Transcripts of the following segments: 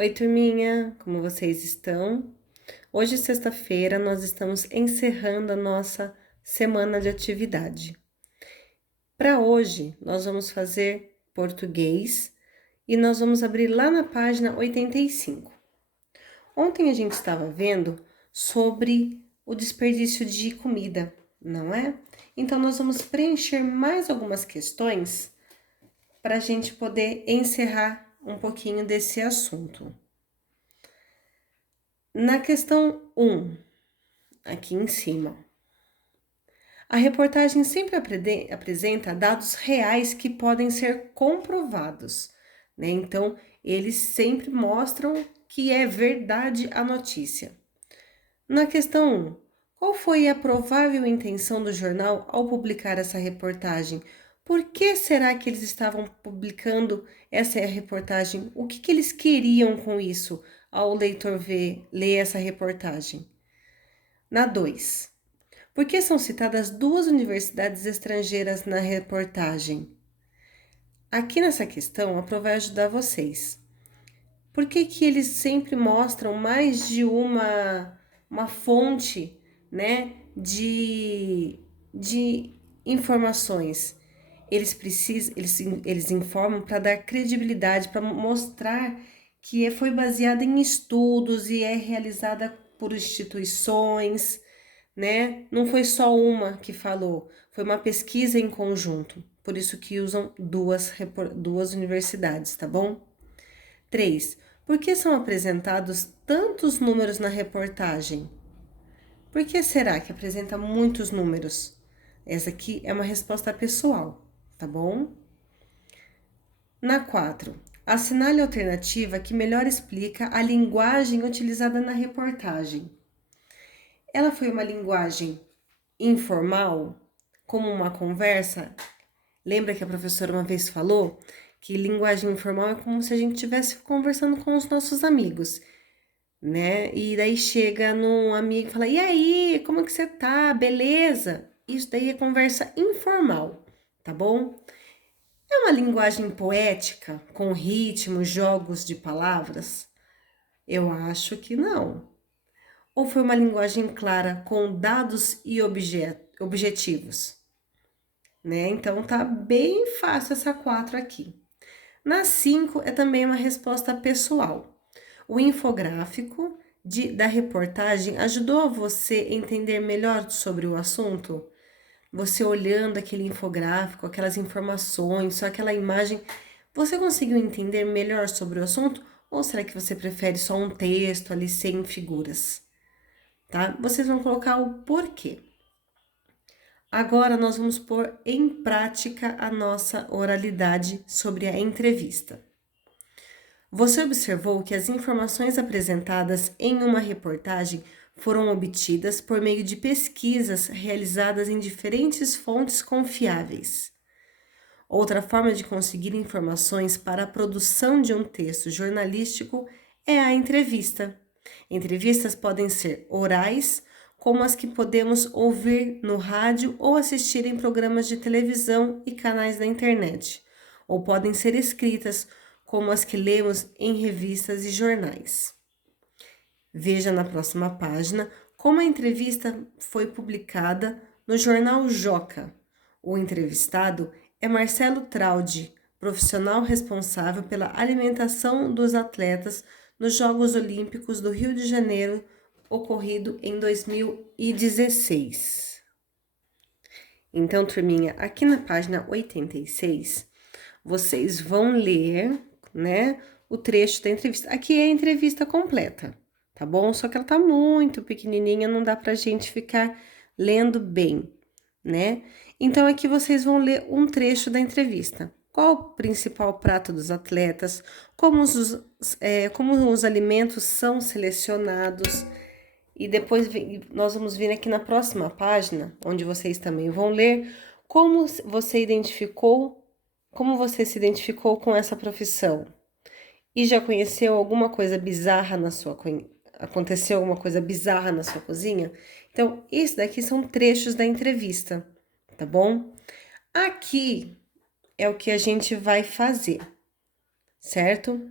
Oi, turminha, como vocês estão? Hoje, sexta-feira, nós estamos encerrando a nossa semana de atividade. Para hoje, nós vamos fazer português e nós vamos abrir lá na página 85. Ontem a gente estava vendo sobre o desperdício de comida, não é? Então, nós vamos preencher mais algumas questões para a gente poder encerrar um pouquinho desse assunto. Na questão 1, aqui em cima, a reportagem sempre apresenta dados reais que podem ser comprovados, né? Então, eles sempre mostram que é verdade a notícia. Na questão 1, qual foi a provável intenção do jornal ao publicar essa reportagem? Por que será que eles estavam publicando essa reportagem? O que eles queriam com isso ao leitor ler essa reportagem? Na 2, por que são citadas duas universidades estrangeiras na reportagem? Aqui nessa questão, a Pro vai ajudar vocês. Por que eles sempre mostram mais de uma fonte, né, de informações? Eles informam para dar credibilidade, para mostrar que foi baseada em estudos e é realizada por instituições, né? Não foi só uma que falou, foi uma pesquisa em conjunto. Por isso que usam duas universidades, tá bom? 3. Por que são apresentados tantos números na reportagem? Por que será que apresenta muitos números? Essa aqui é uma resposta pessoal, tá bom? Na 4. Assinale a alternativa que melhor explica a linguagem utilizada na reportagem. Ela foi uma linguagem informal, como uma conversa? Lembra que a professora uma vez falou que linguagem informal é como se a gente estivesse conversando com os nossos amigos, né? E daí chega num amigo e fala: "E aí, como que você tá? Beleza?" Isso daí é conversa informal, tá bom? É uma linguagem poética, com ritmo, jogos de palavras? Eu acho que não. Ou foi uma linguagem clara, com dados e objetivos? Né? Então tá bem fácil essa 4 aqui. Na 5 é também uma resposta pessoal. O infográfico da reportagem ajudou você a entender melhor sobre o assunto? Você olhando aquele infográfico, aquelas informações, só aquela imagem, você conseguiu entender melhor sobre o assunto? Ou será que você prefere só um texto ali sem figuras? Tá? Vocês vão colocar o porquê. Agora nós vamos pôr em prática a nossa oralidade sobre a entrevista. Você observou que as informações apresentadas em uma reportagem foram obtidas por meio de pesquisas realizadas em diferentes fontes confiáveis. Outra forma de conseguir informações para a produção de um texto jornalístico é a entrevista. Entrevistas podem ser orais, como as que podemos ouvir no rádio ou assistir em programas de televisão e canais da internet, ou podem ser escritas, como as que lemos em revistas e jornais. Veja na próxima página como a entrevista foi publicada no jornal Joca. O entrevistado é Marcelo Traude, profissional responsável pela alimentação dos atletas nos Jogos Olímpicos do Rio de Janeiro, ocorrido em 2016. Então, turminha, aqui na página 86, vocês vão ler, né, o trecho da entrevista. Aqui é a entrevista completa, tá bom? Só que ela tá muito pequenininha, não dá pra gente ficar lendo bem, né? Então, aqui vocês vão ler um trecho da entrevista. Qual o principal prato dos atletas? Como os alimentos são selecionados? E depois nós vamos vir aqui na próxima página, onde vocês também vão ler como você se identificou com essa profissão. E já conheceu alguma coisa bizarra aconteceu alguma coisa bizarra na sua cozinha? Então, isso daqui são trechos da entrevista, tá bom? Aqui é o que a gente vai fazer, certo?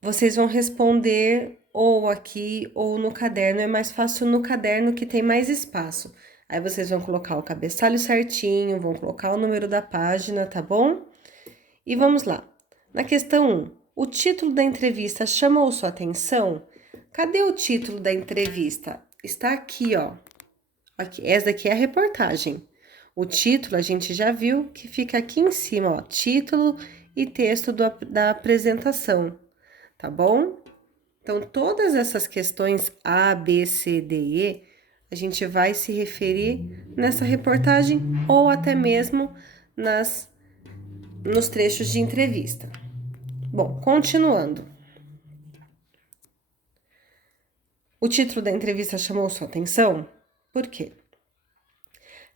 vocês vão responder ou aqui ou no caderno. É mais fácil no caderno que tem mais espaço. Aí vocês vão colocar o cabeçalho certinho, vão colocar o número da página, tá bom? E vamos lá. Na questão 1, o título da entrevista chamou sua atenção? Cadê o título da entrevista? Está aqui, ó. Aqui, essa daqui é a reportagem. O título a gente já viu que fica aqui em cima, ó. Título e texto da apresentação, tá bom? Então, todas essas questões A, B, C, D e E, a gente vai se referir nessa reportagem ou até mesmo nos trechos de entrevista. Bom, continuando. O título da entrevista chamou sua atenção? Por quê?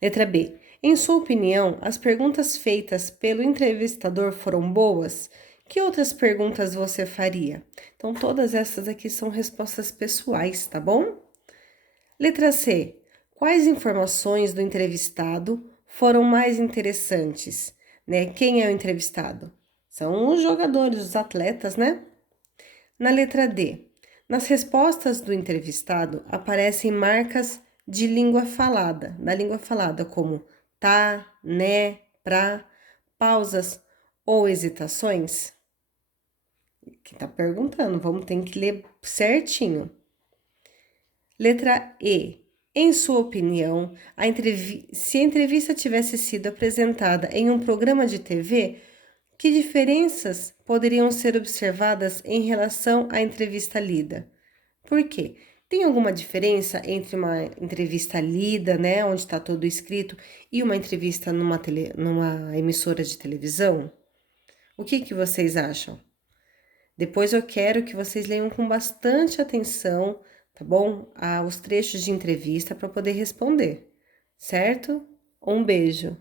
Letra B. Em sua opinião, as perguntas feitas pelo entrevistador foram boas? Que outras perguntas você faria? Então, todas essas aqui são respostas pessoais, tá bom? Letra C. Quais informações do entrevistado foram mais interessantes? Né? Quem é o entrevistado? São os jogadores, os atletas, né? Na letra D. Nas respostas do entrevistado aparecem marcas de língua falada, da língua falada, como tá, né, pra, pausas ou hesitações? Quem tá perguntando, vamos ter que ler certinho. Letra E. Em sua opinião, se a entrevista tivesse sido apresentada em um programa de TV, que diferenças poderiam ser observadas em relação à entrevista lida? Por quê? Tem alguma diferença entre uma entrevista lida, né, onde está todo escrito, e uma entrevista numa emissora de televisão? O que vocês acham? Depois eu quero que vocês leiam com bastante atenção, tá bom? Os trechos de entrevista para poder responder, certo? Um beijo.